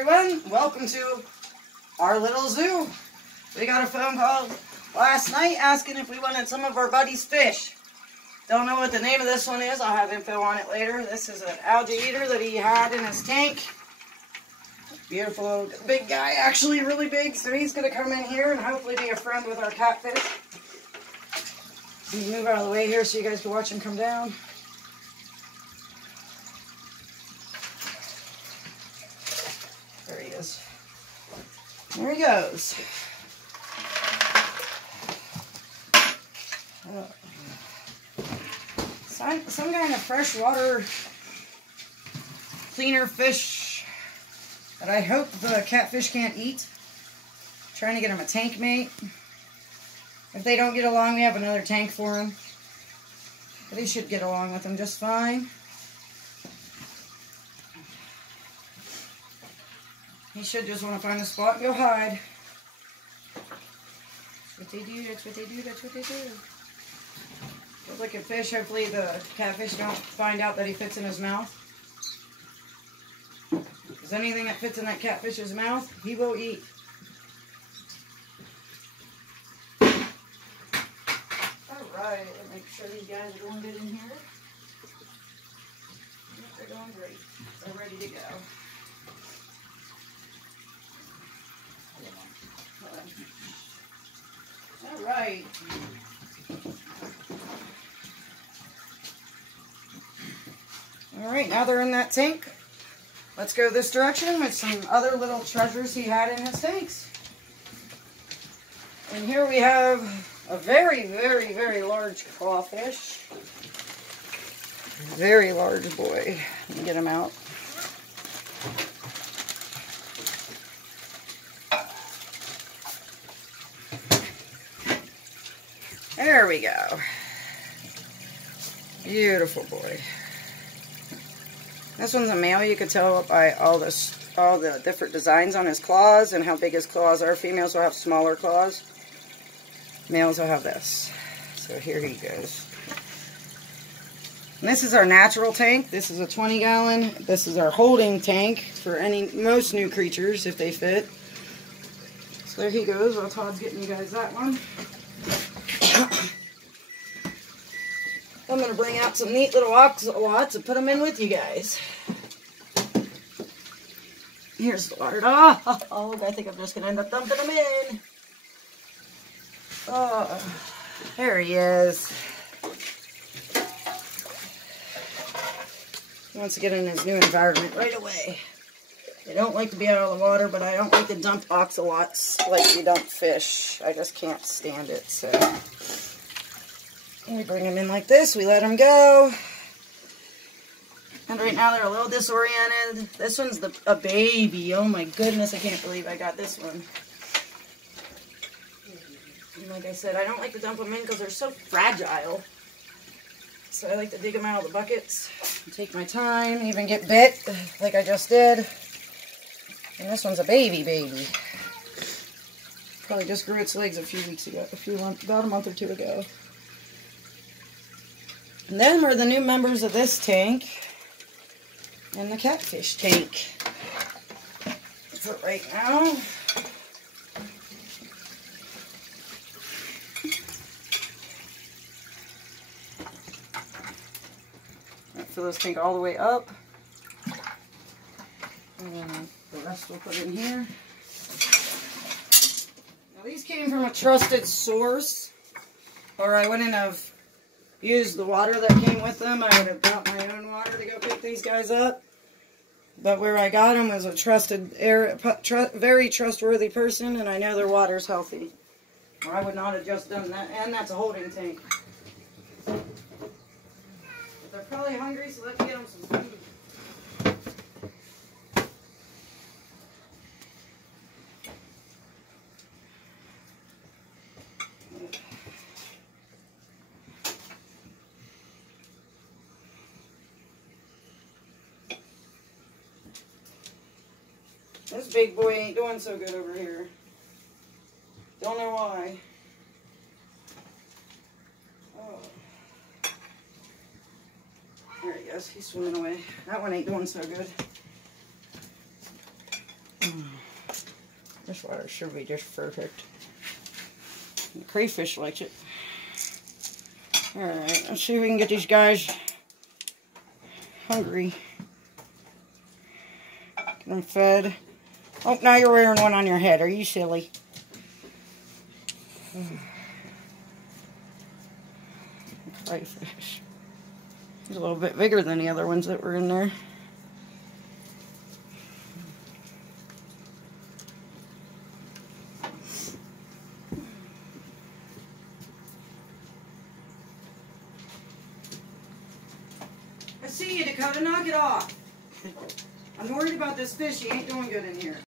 everyone, welcome to our little zoo. We got a phone call last night asking if we wanted some of our buddies' fish. Don't know what the name of this one is. I'll have info on it later. This is an algae eater that he had in his tank. Beautiful little big guy, actually really big, so he's going to come in here and hopefully be a friend with our catfish. Let me move out of the way here so you guys can watch him come down. There he is. There he goes. Some kind of freshwater cleaner fish that I hope the catfish can't eat. Trying to get him a tank mate. If they don't get along, we have another tank for him. But he should get along with them just fine. He should just want to find a spot and go hide. That's what they do, that's what they do, that's what they do. But look at fish, hopefully the catfish don't find out that he fits in his mouth. Because anything that fits in that catfish's mouth, he will eat. Alright, let's make sure these guys are doing good in here. Yep, they're doing great. They're ready to go. Alright. Alright, now they're in that tank. Let's go this direction with some other little treasures he had in his tanks. And here we have a very, very, very large clawfish. Very large boy. Let me get him out. There we go. Beautiful boy. This one's a male. You can tell by all the different designs on his claws and how big his claws are. Females will have smaller claws. Males will have this. So here he goes. And this is our natural tank. This is a 20-gallon. This is our holding tank for most new creatures if they fit. So there he goes while Todd's getting you guys that one. I'm going to bring out some neat little oxalots and put them in with you guys. Here's the Waterdog. Oh, I think I'm just going to end up dumping them in. Oh, there he is. He wants to get in his new environment right away. They don't like to be out of the water, but I don't like to dump oxalots like you dump fish. I just can't stand it, so... We bring them in like this, we let them go. And right now they're a little disoriented. This one's a baby. Oh my goodness, I can't believe I got this one. And like I said, I don't like to dump them in because they're so fragile. So I like to dig them out of the buckets and take my time, even get bit like I just did. And this one's a baby. Probably just grew its legs a few weeks ago, about a month or two ago. And then are the new members of this tank and the catfish tank. For right now. Fill this tank all the way up. And then the rest we'll put in here. Now these came from a trusted source, or I wouldn't have used the water that came with them. I would have brought my own water to go pick these guys up. But where I got them was a trusted, very trustworthy person, and I know their water's healthy. Or I would not have just done that. And that's a holding tank. But they're probably hungry, so let me get them some food. This big boy ain't doing so good over here. Don't know why. Oh. There he goes. He's swimming away. That one ain't doing so good. This water should be just perfect. The crayfish likes it. Alright, let's see if we can get these guys hungry. Get them fed. Oh, now you're wearing one on your head. Are you silly? Crayfish. He's a little bit bigger than the other ones that were in there. I see you, Dakota. Knock it off. I'm worried about this fish. He ain't doing good in here.